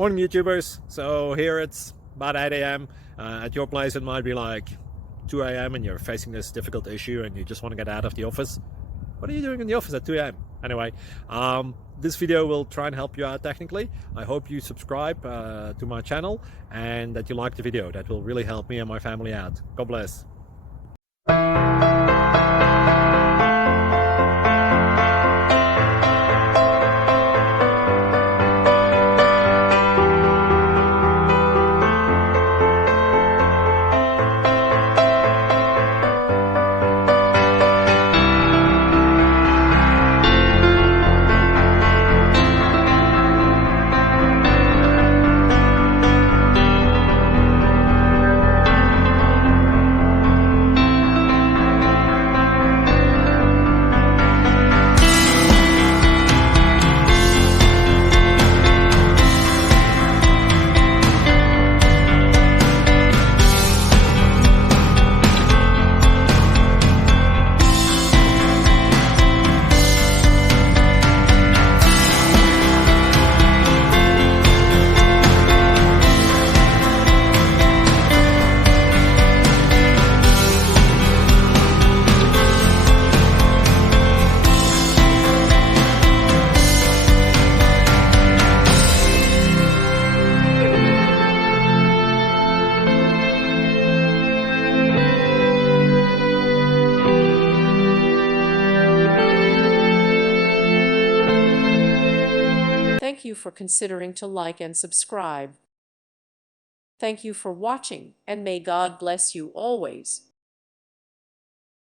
Morning YouTubers. So here it's about 8 a.m. At your place it might be like 2 a.m. and you're facing this difficult issue and you just want to get out of the office. What are you doing in the office at 2 a.m.? Anyway, this video will try and help you out technically. I hope you subscribe to my channel and that you like the video. That will really help me and my family out. God bless. Thank you for considering to like and subscribe. Thank you for watching, and may God bless you always.